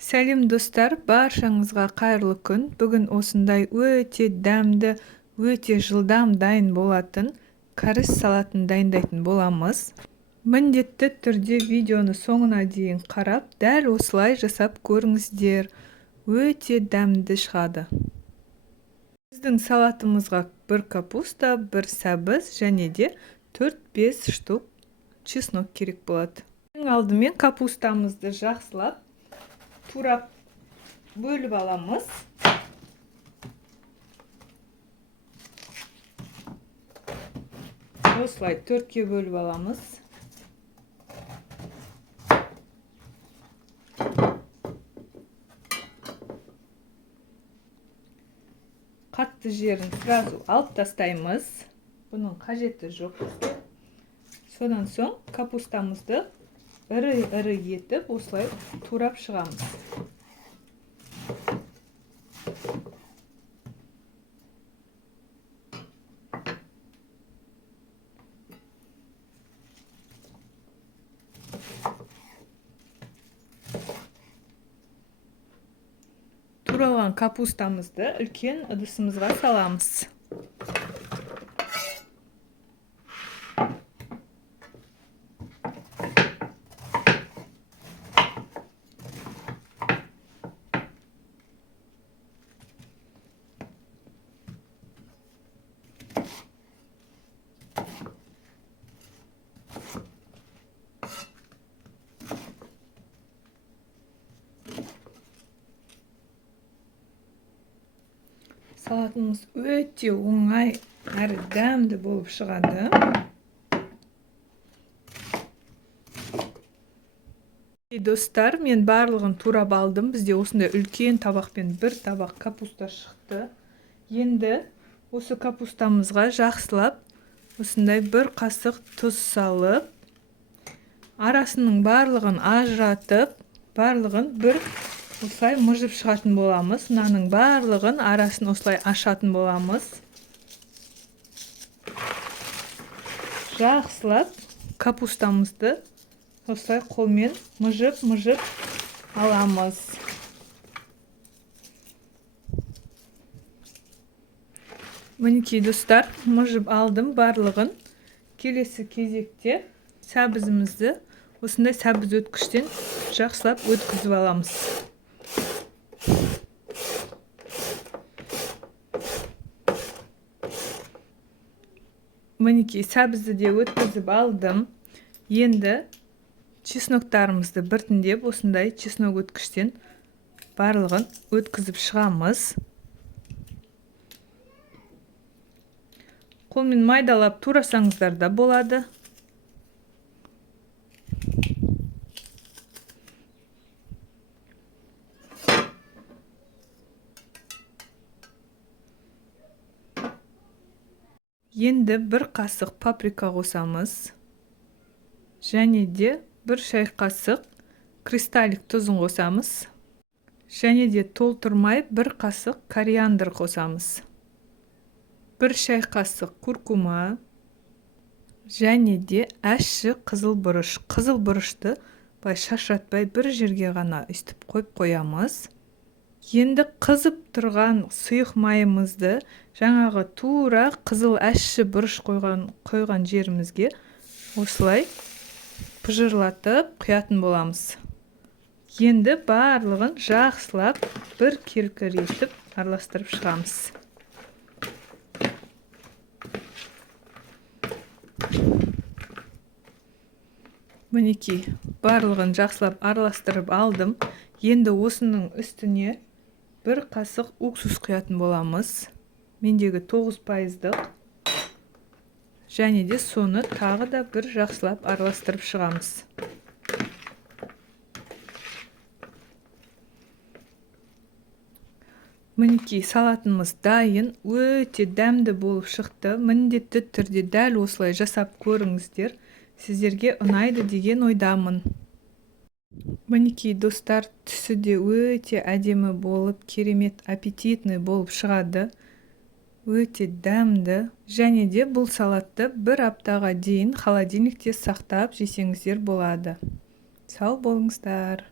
Сәлем достар, баршаңызға қайырлы күн. Бүгін осындай өте дәмді, өте жылдам дайын болатын кәріс салатын дайындайтын боламыз. Міндетті түрде видеоны соңына дейін қарап, дәл осылай жасап көріңіздер. Өте дәмді шығады. Біздің салатымызға бір капуста, бір сәбіз және де 4-5 штук чеснок керек болады. Ең алдымен капустамызды жақсылап турап бөліп аламыз. Осылай 4-ке бөліп аламыз. Қатты жерін сразу алып тастаймыз. Бұның қажеті жоқ. Содан соң капустамызды ірі етіп осылай турап шығамыз. Туралған капустамызды үлкен ыдысымызға саламыз. Салатымыз өте оңай әрі дәмді болып шығады. Достар, мен барлығын турап алдым. Бізде осындай үлкен табақпен бір табақ капуста шықты. Енді осы капустамызға жақсылап осындай бір қасық тұз салып, арасының барлығын ажыратып, барлығын бір осылай мұжып шығатын боламыз. Мынаның барлығын арасын осылай ашатын боламыз. Жақсылап капустамызды осылай қолмен мұжып аламыз. Мінекей достар, мұжып алдым барлығын. Келесі кезекте сәбізімізді осындай сәбіз өткіштен жақсылап өткізіп аламыз. Мінекей сәбізді де өткізіп алдым. Енді чесноктарымызды біртіндеп осындай чеснок өткіштен барлығын өткізіп шығамыз. Қолмен майдалап турасаңыздар да болады. Енді бір қасық паприка қосамыз. Және де бір шай қасық кристаллик тұзын қосамыз. Және де толтырмай бір қасық кориандр қосамыз. Бір шай қасық куркума. Және де әші қызыл бұрыш. Қызыл бұрышты шашыратпай бір жерге ғана үстіп қойып қоямыз. Енді қызып тұрған сұйық майымызды жаңағы тура қызыл әші бұрыш қойған жерімізге осылай пыжырлатып құятын боламыз. Енді барлығын жақсылап бір керкір етіп араластырып шығамыз. Мінекей, барлығын жақсылап араластырып алдым. Енді осының үстіне бір қасық уксус құятын боламыз. Мендегі 9%. Және де соны тағы да бір жақсылап араластырып шығамыз. Мінекей, салатымыз дайын, өте дәмді болып шықты. Міндетті түрде дәл осылай жасап көріңіздер. Сіздерге ұнайды деген ойдамын. Мінекей достар, түсі де өте әдемі болып, керемет аппетитный болып шығады. Өте дәмді. Және де бұл салатты бір аптаға дейін холодильникте сақтап жесеңіздер болады. Сау болыңыздар.